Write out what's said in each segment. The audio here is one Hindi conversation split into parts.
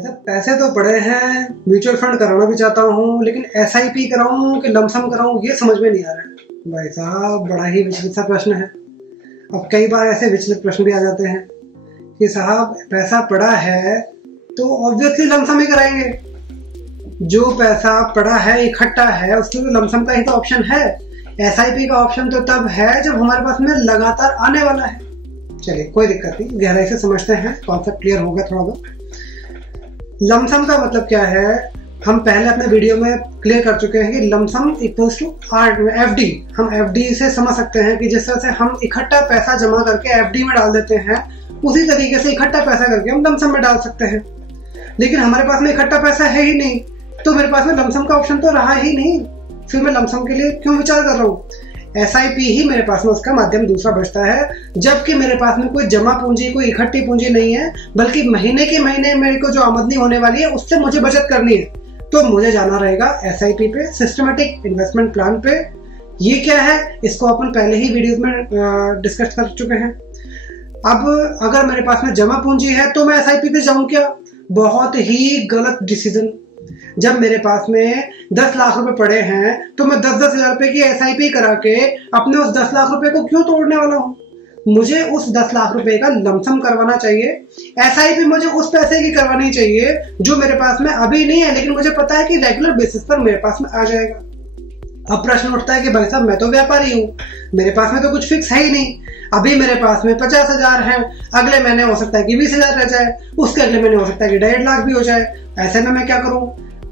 ऐसा पैसे तो पड़े हैं, म्यूचुअल फंड कराना भी चाहता हूँ, लेकिन SIP कराऊं कि लमसम कराऊं ये समझ में नहीं आ रहा है। भाई साहब बड़ा ही विचलित सा प्रश्न है। अब कई बार ऐसे विचलित प्रश्न भी आ जाते हैं कि साहब पैसा पड़ा है तो ऑब्वियसली लमसम ही कराएंगे। जो पैसा पड़ा है इकट्ठा है उसके लिए लमसम का ही तो ऑप्शन है। SIP का ऑप्शन तो तब है जब हमारे पास में लगातार आने वाला है। चलिए कोई दिक्कत नहीं, गहराई से समझते हैं, कॉन्सेप्ट क्लियर होगा थोड़ा बहुत। लमसम का मतलब क्या है, हम पहले अपने वीडियो में क्लियर कर चुके हैं कि लमसम इक्वल्स टू FD। हम FD से समझ सकते हैं कि जिस तरह से हम इकट्ठा पैसा जमा करके FD में डाल देते हैं, उसी तरीके से इकट्ठा पैसा करके हम लमसम में डाल सकते हैं। लेकिन हमारे पास में इकट्ठा पैसा है ही नहीं, तो मेरे पास में लमसम का ऑप्शन तो रहा ही नहीं। फिर मैं लमसम के लिए क्यों विचार कर रहा हूँ। SIP ही मेरे पास में उसका माध्यम दूसरा बचता है, जबकि मेरे पास में कोई जमा पूंजी, कोई इकट्ठी पूंजी नहीं है, बल्कि महीने के महीने मेरे को जो आमदनी होने वाली है उससे मुझे बचत करनी है। तो मुझे जाना रहेगा SIP पे, सिस्टमेटिक इन्वेस्टमेंट प्लान पे। ये क्या है, इसको अपन पहले ही वीडियोस में डिस्कस कर चुके हैं। अब अगर मेरे पास में जमा पूंजी है तो मैं SIP पे जाऊं क्या? बहुत ही गलत डिसीजन। जब मेरे पास में 10 लाख रुपए पड़े हैं तो मैं 10-10 हजार रुपए की SIP करा के अपने उस 10 लाख रुपए को क्यों तोड़ने वाला हूँ? मुझे उस 10 लाख रुपए का लमसम करवाना चाहिए। SIP मुझे उस पैसे की करवानी चाहिए जो मेरे पास में अभी नहीं है, लेकिन मुझे पता है कि रेगुलर बेसिस पर मेरे पास में आ जाएगा। अब प्रश्न उठता है कि भाई साहब मैं तो व्यापारी हूँ, मेरे पास में तो कुछ फिक्स है ही नहीं। अभी मेरे पास में 50,000 है, अगले महीने हो सकता है कि 20,000 रह जाए, उसके अगले महीने हो सकता है कि 1.5 लाख भी हो जाए। ऐसे में मैं क्या करूँ?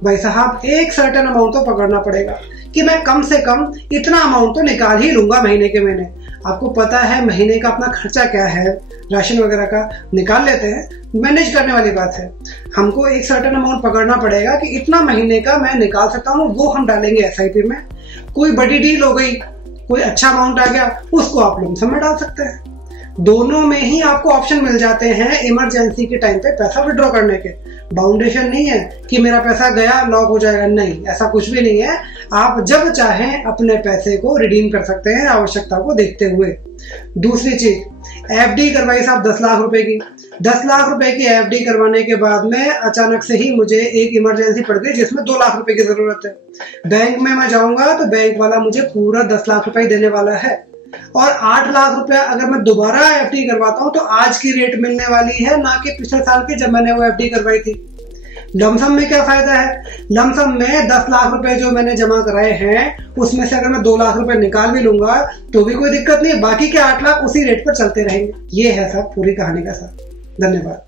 भाई साहब एक सर्टेन अमाउंट तो पकड़ना पड़ेगा कि मैं कम से कम इतना अमाउंट तो निकाल ही लूंगा महीने के महीने। आपको पता है महीने का अपना खर्चा क्या है, राशन वगैरह का निकाल लेते हैं, मैनेज करने वाली बात है। हमको एक सर्टेन अमाउंट पकड़ना पड़ेगा कि इतना महीने का मैं निकाल सकता हूँ, वो हम डालेंगे SIP में। कोई बड़ी डील हो गई, कोई अच्छा अमाउंट आ गया, उसको आप लमसम में डाल सकते हैं। दोनों में ही आपको ऑप्शन मिल जाते हैं इमरजेंसी के टाइम पे पैसा विड्रॉ करने के। बाउंडेशन नहीं है कि मेरा पैसा गया लॉक हो जाएगा, नहीं, ऐसा कुछ भी नहीं है। आप जब चाहें अपने पैसे को रिडीम कर सकते हैं आवश्यकता को देखते हुए। दूसरी चीज, FD करवाई साहब 10 लाख रुपए की। 10 लाख रुपए की FD करवाने के बाद में अचानक से ही मुझे एक इमरजेंसी पड़ गई जिसमें 2 लाख रुपए की जरूरत है। बैंक में मैं जाऊंगा तो बैंक वाला मुझे पूरा 10 लाख रुपए देने वाला है, और 8 लाख रुपया अगर मैं दोबारा FD करवाता हूं तो आज की रेट मिलने वाली है, ना कि पिछले साल की जब मैंने वो FD करवाई थी। लमसम में क्या फायदा है? लमसम में 10 लाख रुपए जो मैंने जमा कराए हैं उसमें से अगर मैं 2 लाख रुपए निकाल भी लूंगा तो भी कोई दिक्कत नहीं, बाकी के 8 लाख उसी रेट पर चलते रहेंगे। ये है सब पूरी कहानी का सार। धन्यवाद।